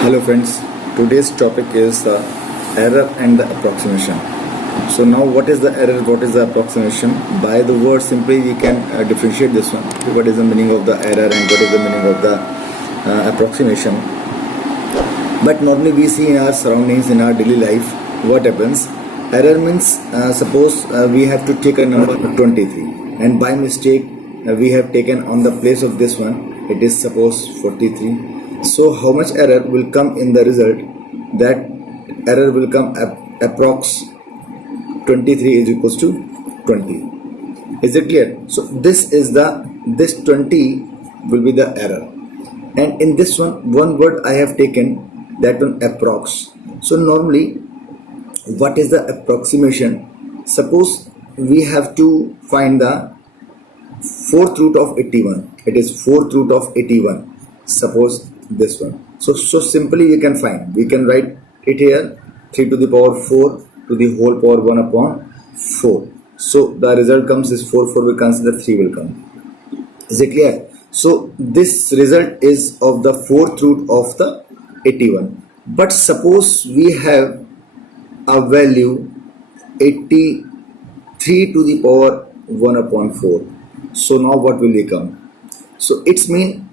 Hello friends, today's topic is error and the approximation. So now what is the error, what is the approximation? By the word simply we can differentiate this one. What is the meaning of the error and what is the meaning of the approximation? But normally we see in our surroundings, in our daily life, what happens? Error means suppose we have to take a number 23 and by mistake we have taken on the place of this one, it is suppose 43. So how much error will come in the result? That error will come approx 23 is equals to 20. Is it clear? So this 20 will be the error, and in this one word I have taken, that one approx. So normally what is the approximation? Suppose we have to find the fourth root of 81. It is fourth root of 81. Suppose this one. So simply we can find. We can write it here 3 to the power 4 to the whole power 1 upon 4. So the result comes is 4. We consider 3 will come. Is it clear? So this result is of the fourth root of the 81. But suppose we have a value 83 to the power 1 upon 4. So now what will become? So it's mean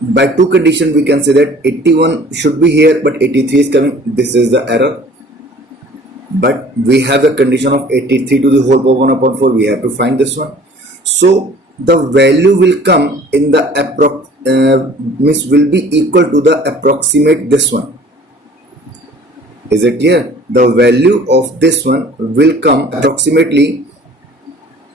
by two conditions we can say that 81 should be here but 83 is coming. This is the error. But we have a condition of 83 to the whole power 1 upon 4. We have to find this one. So the value will come in the will be equal to the approximate this one. Is it clear? The value of this one will come approximately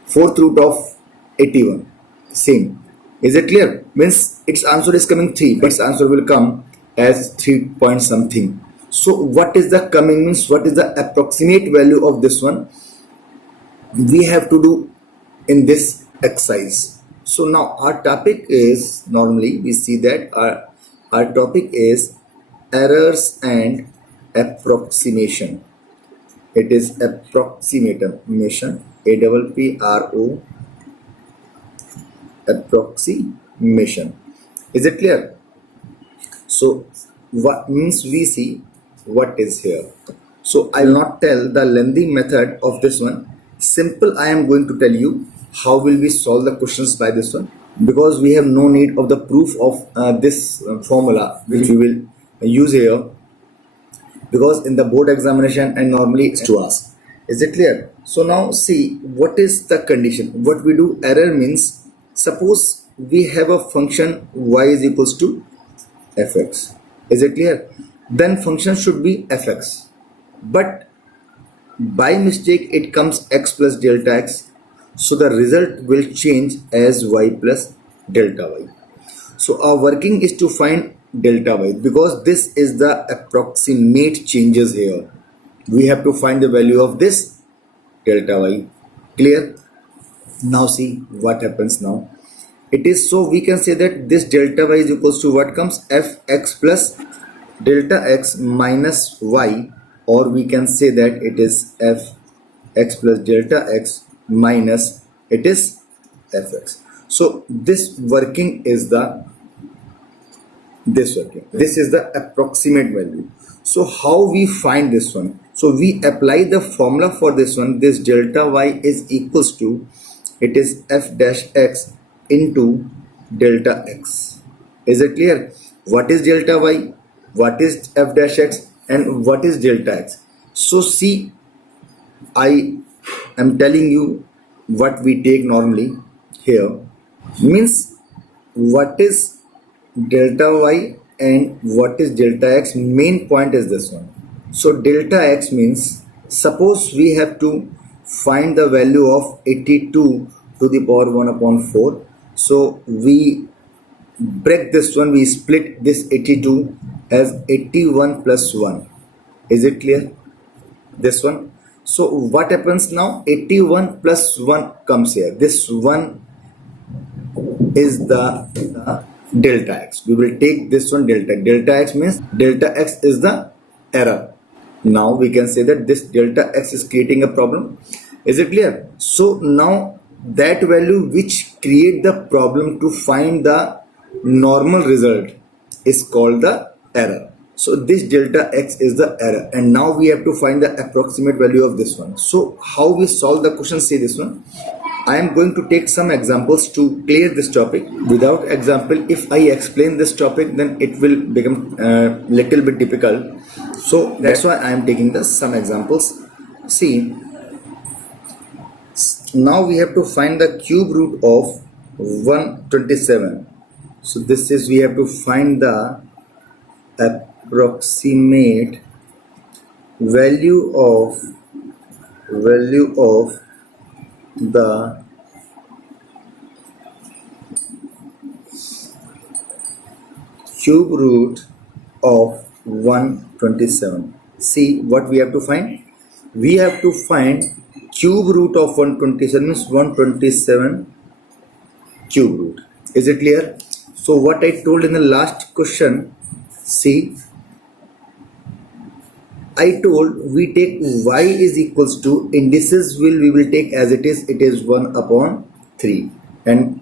fourth root of 81. Same. Is it clear? Means its answer is coming 3, but its answer will come as 3 point something. So what is the coming means? What is the approximate value of this one? We have to do in this exercise. So now our topic is, normally we see that our topic is errors and approximation. It is approximation. APPRO. Approximation. Is it clear? So what means we see what is here. So I will not tell the lengthy method of this one. Simple, I am going to tell you how will we solve the questions by this one, because we have no need of the proof of this formula which we will use here, because in the board examination and normally it's to ask. Is it clear? So now see what is the condition. What we do, error means suppose we have a function y is equals to fx. Is it clear? Then function should be fx, but by mistake it comes x plus delta x. So the result will change as y plus delta y. So our working is to find delta y, because this is the approximate changes here. We have to find the value of this delta y. Clear? Now see what happens now. It is, so we can say that this delta y is equals to what comes fx plus delta x minus y, or we can say that it is fx plus delta x minus it is fx. So this working is this is the approximate value. So how we find this one? So we apply the formula for this one. This delta y is equals to, it is f dash x into delta x. Is it clear? What is delta y? What is f dash x? And what is delta x? So see, I am telling you what we take normally here. Means what is delta y and what is delta x? Main point is this one. So delta x means, suppose we have to find the value of 82 to the power 1 upon 4. So we break this one, we split this 82 as 81 plus 1. Is it clear? This one. So what happens now? 81 plus 1 comes here. This 1 is the delta x. We will take this one delta x means delta x is the error. Now we can say that this delta x is creating a problem. Is it clear? So now that value which create the problem to find the normal result is called the error. So this delta x is the error, and now we have to find the approximate value of this one. So how we solve the question? See this one. I am going to take some examples to clear this topic. Without example, if I explain this topic, then it will become little bit difficult. So that's why I am taking some examples. See, now we have to find the cube root of 127. So this is, we have to find the approximate value of the cube root of 127. See what we have to find. We have to find cube root of 127, means 127 cube root. Is it clear? So what I told in the last question, see, I told we take y is equals to, indices we will take as it is 1 upon 3, and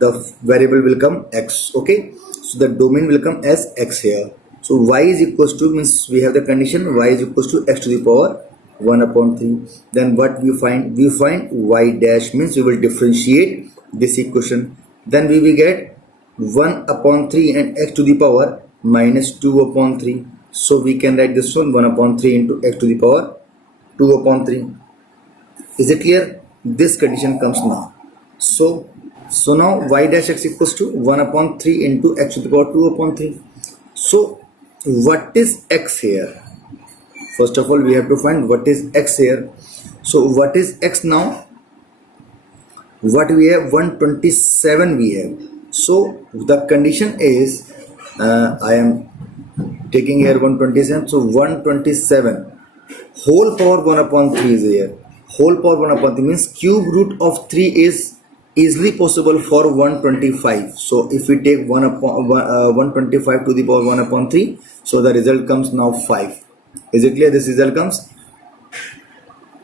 the variable will come x. Okay, so the domain will come as x here. So y is equals to, means we have the condition y is equals to x to the power 1 upon 3. Then what we find? We find y dash, means we will differentiate this equation. Then we will get 1 upon 3 and x to the power minus 2 upon 3. So we can write this one 1 upon 3 into x to the power 2 upon 3. Is it clear? This condition comes now. So now y dash x equals to 1 upon 3 into x to the power 2 upon 3. So what is x here? First of all, we have to find what is x here. So what is x now? What we have? 127 we have. So the condition is, I am taking here 127. So 127 whole power 1 upon 3 is here. Whole power 1 upon 3 means cube root of 3 is easily possible for 125. So if we take 1 upon 125 to the power 1 upon 3, so the result comes now 5. Is it clear? This result comes.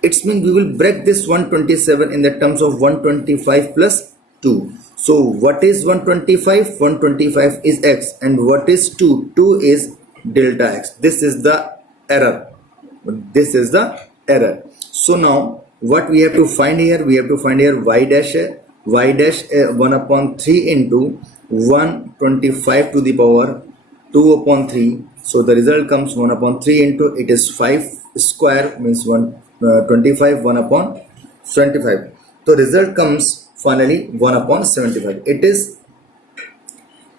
It means we will break this 127 in the terms of 125 plus 2. So what is 125? 125 is x, and what is 2? 2 is delta x. This is the error. This is the error. So now what we have to find here? We have to find here y dash 1 upon 3 into 125 to the power 2 upon 3. So the result comes 1 upon 3 into, it is 5 square, means 125 1 upon 75. The result comes finally 1 upon 75. It is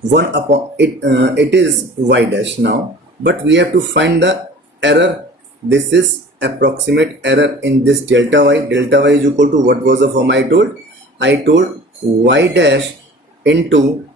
1 upon it is y dash now, but we have to find the error. This is approximate error in this delta y. Delta y is equal to, what was the form I told? I told y dash into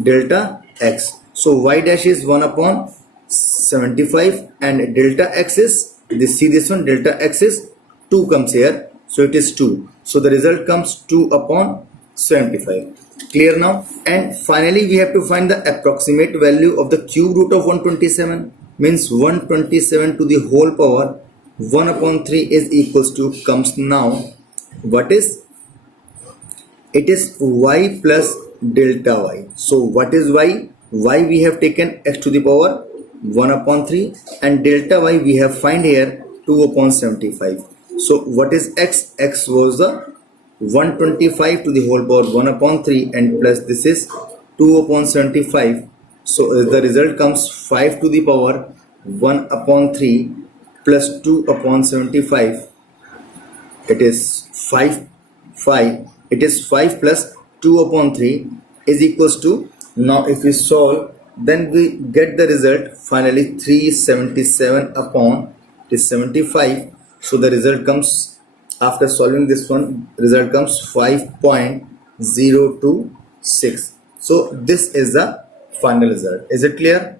delta x. So y dash is 1 upon 75 and delta x is, see this one, delta x is 2 comes here. So it is 2. So the result comes 2 upon 75. Clear now? And finally we have to find the approximate value of the cube root of 127. Means 127 to the whole power 1 upon 3 is equals to, comes now, what is? It is y plus delta y. So what is y? Y we have taken x to the power 1 upon 3, and delta y we have find here 2 upon 75. So what is x? X was the 125 to the whole power 1 upon 3 and plus this is 2 upon 75. So the result comes 5 to the power 1 upon 3 plus 2 upon 75. It is 5. It is 5 plus 2 upon 3 is equals to, now if we solve, then we get the result finally 377 upon 75. So the result comes, after solving this one, result comes 5.026. So this is the final result. Is it clear?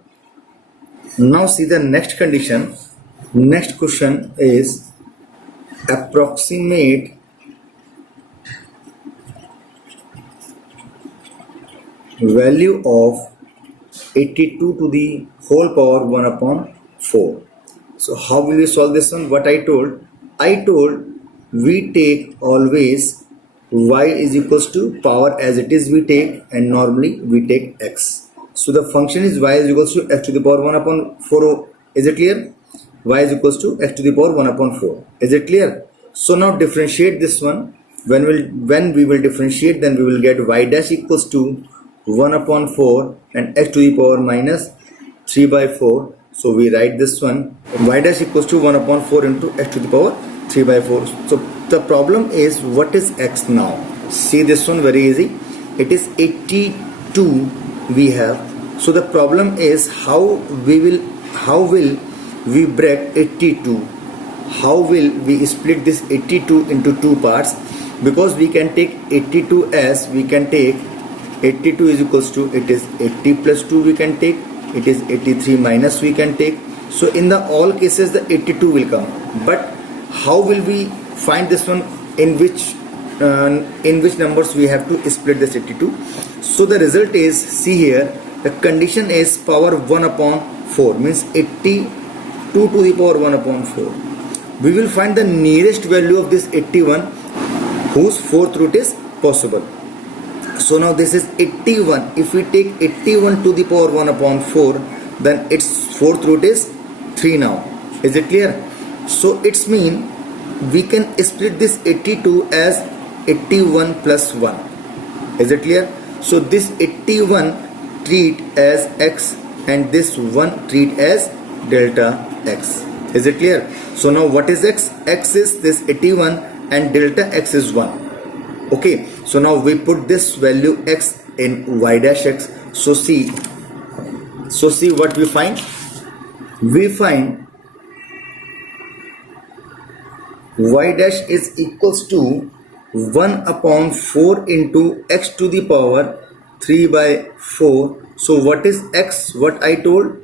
Now see the next condition. Next question is approximate value of 82 to the whole power 1 upon 4. So how will we solve this one? What I told we take always y is equals to power as it is we take, and normally we take x. So the function is y is equals to x to the power 1 upon 4. Is it clear? Y is equals to x to the power 1 upon 4. Is it clear? So now differentiate this one. When we will differentiate, then we will get y dash equals to 1 upon 4 and x to the power minus 3 by 4. So we write this one, y dash equals to 1 upon 4 into x to the power 3 by 4. So the problem is, what is x now? See this one, very easy. It is 82 we have. So the problem is how will we break 82? How will we split this 82 into two parts? Because we can take 82 as, we can take 82 is equals to, it is 80 plus 2 we can take, it is 83 minus we can take. So in the all cases the 82 will come. But how will we find this one, in which numbers we have to split this 82? So the result is, see here, the condition is power 1 upon 4, means 82 to the power 1 upon 4. We will find the nearest value of this 81 whose fourth root is possible. So now this is 81. If we take 81 to the power 1 upon 4, then its fourth root is 3 now. Is it clear? So it's mean we can split this 82 as 81 plus 1. Is it clear? So this 81 treat as x and this 1 treat as delta x. Is it clear? So now what is x? X is this 81 and delta x is 1. Okay, so now we put this value x in y dash x. So see what we find. We find y dash is equals to 1 upon 4 into x to the power 3 by 4. So what is x? What I told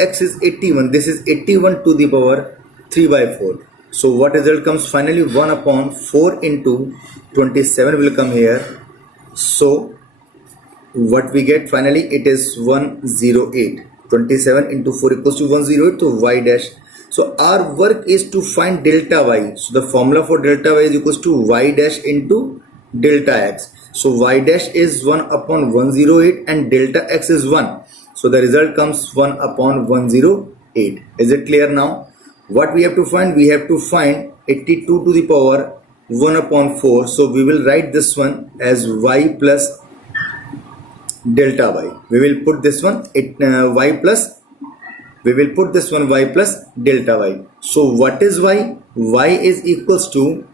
x is 81. This is 81 to the power 3 by 4. So what result comes finally? 1 upon 4 into 27 will come here. So what we get finally, it is 108. 27 into 4 equals to 108. So y dash. So our work is to find delta y. So the formula for delta y is equals to y dash into delta x. So y dash is 1 upon 108 and delta x is 1. So the result comes 1 upon 108. Is it clear now? What we have to find? We have to find 82 to the power 1 upon 4. So we will write this one as y plus delta y. We will put this one y plus delta y. So what is y? Y is equals to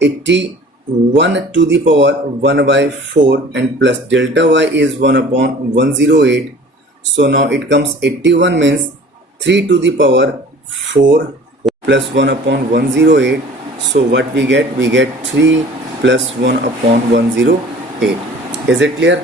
81 to the power 1 by 4 and plus delta y is 1 upon 108. So now it comes 81 means 3 to the power 4 plus 1 upon 108. So what we get? We get 3 plus 1 upon 108. Is it clear?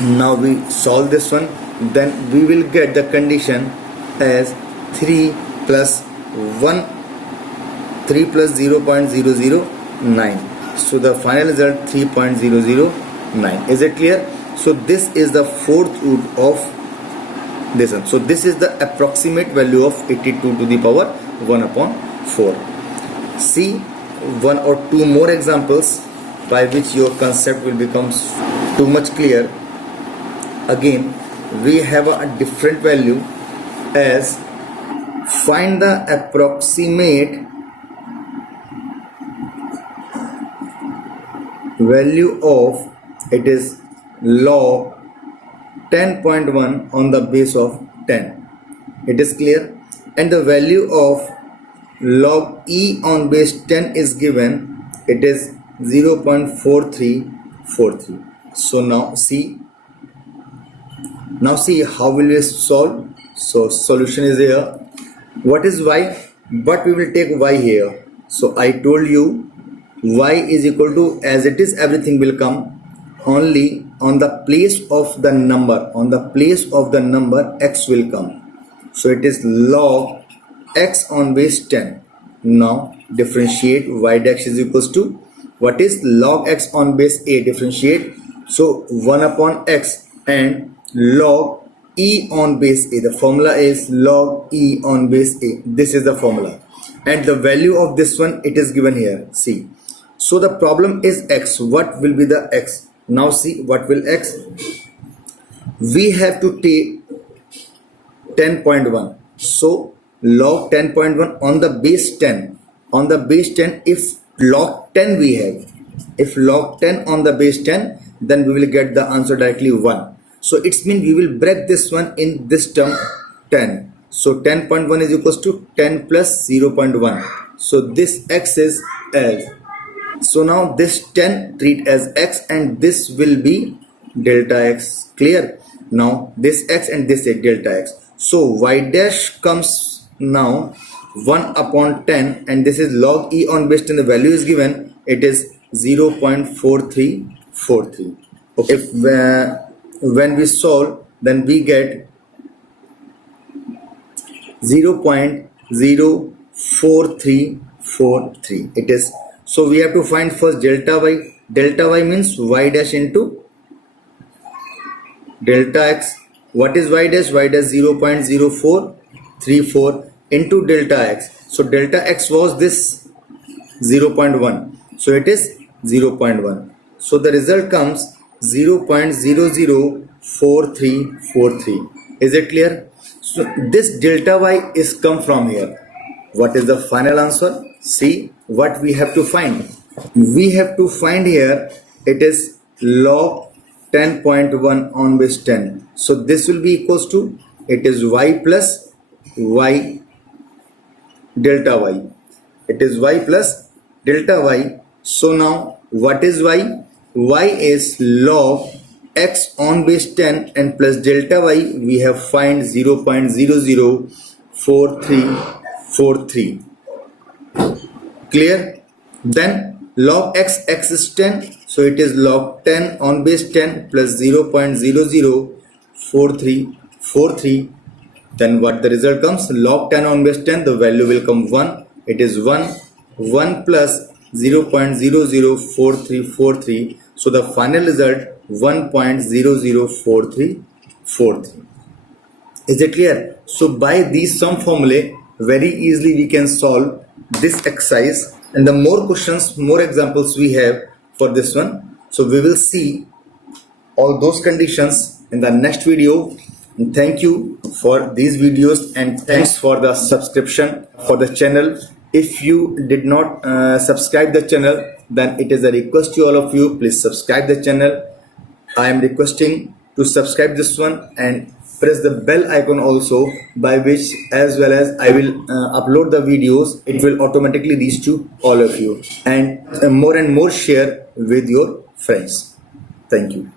Now we solve this one. Then we will get the condition as 3 plus 0.009. So the final result 3.009. Is it clear? So this is the fourth root of this one. So this is the approximate value of 82 to the power 1 upon 4. See one or two more examples by which your concept will become too much clear. Again, we have a different value as find the approximate value of, it is log 10.1 on the base of 10. It is clear? And the value of log e on base 10 is given, it is 0.4343. So now see how will we solve. So solution is here. What is y? But we will take y here. So I told you y is equal to, as it is, everything will come only on the place of the number. On the place of the number x will come. So it is log x on base 10. Now differentiate. Y dash is equals to, what is log x on base a? Differentiate. So 1 upon x and log e on base a. The formula is log e on base a. This is the formula. And the value of this one, it is given here. See. So the problem is x. What will be the x? Now see what will x. We have to take 10.1. So log 10.1 on the base 10. On the base 10, if log 10 we have, if log 10 on the base 10, then we will get the answer directly 1. So it's mean we will break this one in this term 10. So 10.1 is equals to 10 plus 0.1. So this x is as. So now this 10 treat as x and this will be delta x. Clear? Now this x and this is delta x. So y dash comes now 1 upon 10 and this is log e on base 10. The value is given. It is 0.4343. Okay. If when we solve, then we get 0.04343. It is. So we have to find first delta y. Delta y means y dash into delta x. What is y dash? Y dash 0.0434 into delta x. So delta x was this 0.1. So it is 0.1. So the result comes 0.004343. Is it clear? So this delta y is come from here. What is the final answer? See what we have to find. We have to find here, it is log 10.1 on base 10. So this will be equals to, it is y plus y delta y. It is y plus delta y. So now what is y? Y is log x on base 10 and plus delta y we have find 0.004343. Clear? Then log x is 10, so it is log 10 on base 10 plus 0.004343. Then what the result comes? Log 10 on base 10, the value will come 1. It is 1 plus 0.004343. So the final result 1.004343. Is it clear? So by these sum formulae, very easily we can solve this exercise, and the more questions, more examples we have for this one. So we will see all those conditions in the next video. And thank you for these videos and thanks for the subscription for the channel. If you did not subscribe the channel, then it is a request to all of you, please subscribe the channel. I am requesting to subscribe this one and press the bell icon also, by which as well as I will upload the videos, it will automatically reach to all of you, and more share with your friends. Thank you.